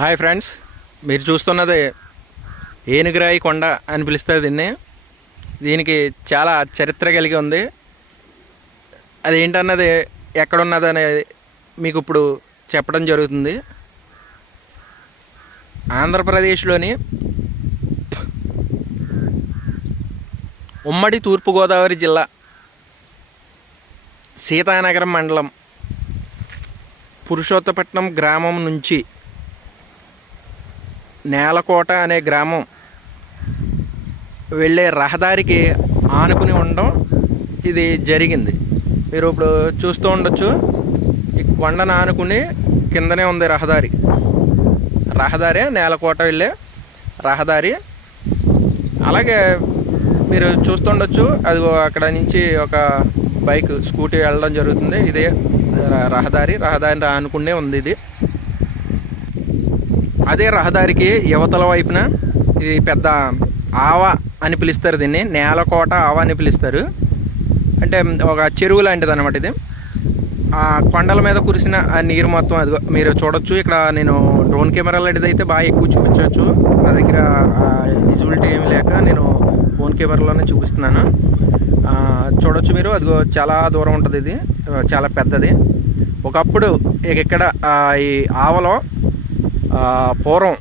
Hi friends, మీరు చూస్తున్నది ఏనుగురాయి కొండ అని పిలుస్తారు దీనికి చాలా చరిత్ర కలిగి ఉంది. అది ఏంటన్నది ఎక్కడున్నది అనేది మీకు ఇప్పుడు చెప్పడం జరుగుతుంది. ఆంధ్రప్రదేశ్లోని ఉమ్మడి తూర్పుగోదావరి జిల్లా సీతానగరం మండలం పురుషోత్తపట్నం గ్రామం నుంచి నేలకోట అనే గ్రామం వెళ్ళే రహదారికి ఆనుకుని ఉండడం ఇది జరిగింది. మీరు ఇప్పుడు చూస్తూ ఉండొచ్చు, ఈ కొండను ఆనుకుని కిందనే ఉంది రహదారి నేలకోట వెళ్ళే రహదారి. అలాగే మీరు చూస్తుండొచ్చు, అది అక్కడ నుంచి ఒక బైక్ స్కూటీ వెళ్ళడం జరుగుతుంది. ఇదే రహదారిని ఆనుకునే ఉంది ఇది. అదే రహదారికి యువతల వైపున ఇది పెద్ద ఆవ అని పిలుస్తారు, దీన్ని నేలకోట ఆవ అని పిలుస్తారు. అంటే ఒక చెరువు లాంటిది అనమాట ఇది. ఆ కొండల మీద కురిసిన ఆ నీరు మొత్తం అది మీరు చూడొచ్చు. ఇక్కడ నేను డ్రోన్ కెమెరా లాంటిది అయితే బాగా ఎక్కువ చూపించవచ్చు. నా దగ్గర విజువలిటీ ఏమి లేక నేను ఫోన్ కెమెరాలోనే చూపిస్తున్నాను. చూడొచ్చు మీరు, అదిగో చాలా దూరం ఉంటుంది. ఇది చాలా పెద్దది. ఒకప్పుడు ఇక్కడ ఈ ఆవలో పూర్వం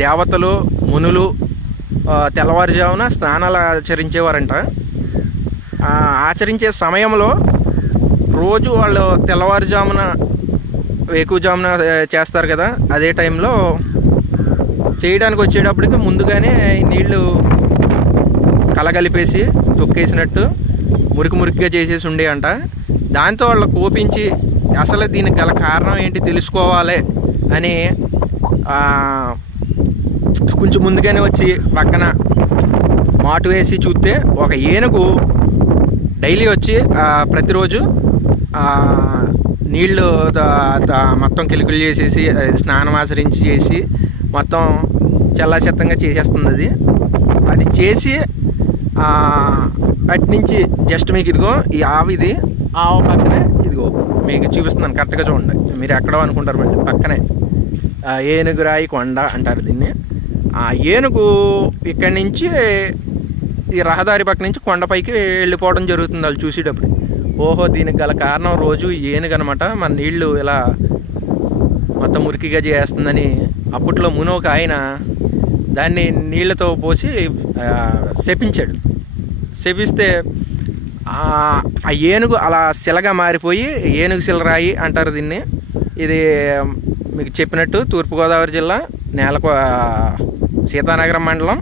దేవతలు మునులు తెల్లవారుజామున స్నానాలు ఆచరించేవారంట. ఆచరించే సమయంలో రోజు వాళ్ళు తెల్లవారుజామున వేకువజామున చేస్తారు కదా, అదే టైంలో చేయడానికి వచ్చేటప్పటికి ముందుగానే నీళ్లు కలగలిపేసి తొక్కేసినట్టు మురికిగా చేసేసి ఉండే అంట. దాంతో వాళ్ళు కోపించి అసలు దీనికి గల కారణం ఏంటి తెలుసుకోవాలి అని కొంచెం ముందుగానే వచ్చి పక్కన మాటు వేసి చూస్తే ఒక ఏనుగు డైలీ వచ్చి ప్రతిరోజు నీళ్లు మొత్తం కిలుకులు చేసేసి స్నానం ఆచరించి చేసి మొత్తం చెల్లాచెత్తంగా చేసేస్తుంది. అది చేసి అటు నుంచి జస్ట్ మీకు ఇదిగో ఈ ఆవిది ఆవు పక్కనే ఇదిగో మీకు చూపిస్తున్నాను, కరెక్ట్గా చూడండి. మీరు ఎక్కడో అనుకుంటారు, మళ్ళీ పక్కనే ఏనుగురాయి కొండ అంటారు దీన్ని. ఆ ఏనుగు ఇక్కడి నుంచి ఈ రహదారి పక్క నుంచి కొండపైకి వెళ్ళిపోవడం జరుగుతుంది. వాళ్ళు చూసేటప్పుడు ఓహో దీనికి గల కారణం రోజు ఏనుగు అనమాట, మన నీళ్లు ఇలా మొత్తం మురికిగా చేస్తుందని అప్పట్లో మునోక ఆయన దాన్ని నీళ్లతో పోసి శపించాడు. శపిస్తే ఆ ఏనుగు అలా శిలగా మారిపోయి ఏనుగు శిలరాయి అంటారు దీన్ని. ఇది మీకు చెప్పినట్టు తూర్పుగోదావరి జిల్లా సీతానగరం మండలం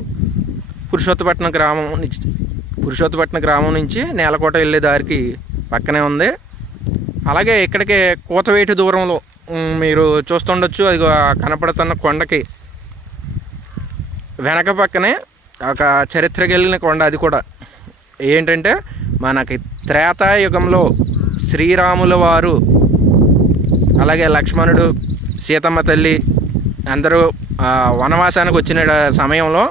పురుషోత్తపట్నం గ్రామం నుంచి నేలకోట వెళ్ళే దారికి పక్కనే ఉంది. అలాగే ఇక్కడికి కూతవేటి దూరంలో మీరు చూస్తుండొచ్చు, అది కనపడుతున్న కొండకి వెనక పక్కనే ఒక చరిత్ర కలిగిన కొండ. అది కూడా ఏంటంటే మనకి త్రేతాయుగంలో శ్రీరాముల వారు అలాగే లక్ష్మణుడు సీతమ్మ తల్లి అందరూ వనవాసానికి వచ్చిన సమయంలో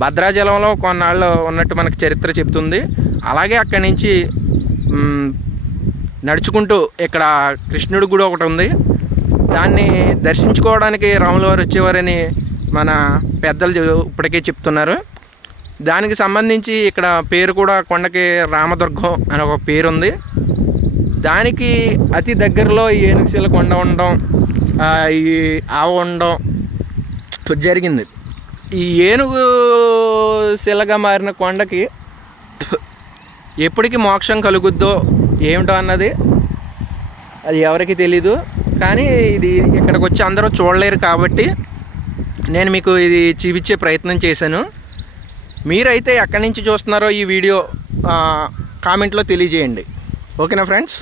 భద్రాచలంలో కొన్నాళ్ళు ఉన్నట్టు మనకు చరిత్ర చెప్తుంది. అలాగే అక్కడి నుంచి నడుచుకుంటూ ఇక్కడ కృష్ణుడి గుడి ఒకటి ఉంది. దాన్ని దర్శించుకోవడానికి రాముల వారు వచ్చేవారని మన పెద్దలు ఇప్పటికే చెప్తున్నారు. దానికి సంబంధించి ఇక్కడ పేరు కూడా కొండకి రామదుర్గం అని ఒక పేరు ఉంది. దానికి అతి దగ్గరలో ఏనుగుశిల కొండ ఉండడం, ఈ ఆవ ఉండడం జరిగింది. ఈ ఏనుగు శిలగా మారిన కొండకి ఎప్పటికీ మోక్షం కలుగుద్దో ఏమిటో అన్నది అది ఎవరికి తెలీదు. కానీ ఇది ఇక్కడికి వచ్చి అందరూ చూడలేరు కాబట్టి నేను మీకు ఇది చూపించే ప్రయత్నం చేశాను. మీరైతే ఎక్కడి నుంచి చూస్తున్నారో ఈ వీడియో కామెంట్లో తెలియజేయండి. ఓకేనా ఫ్రెండ్స్?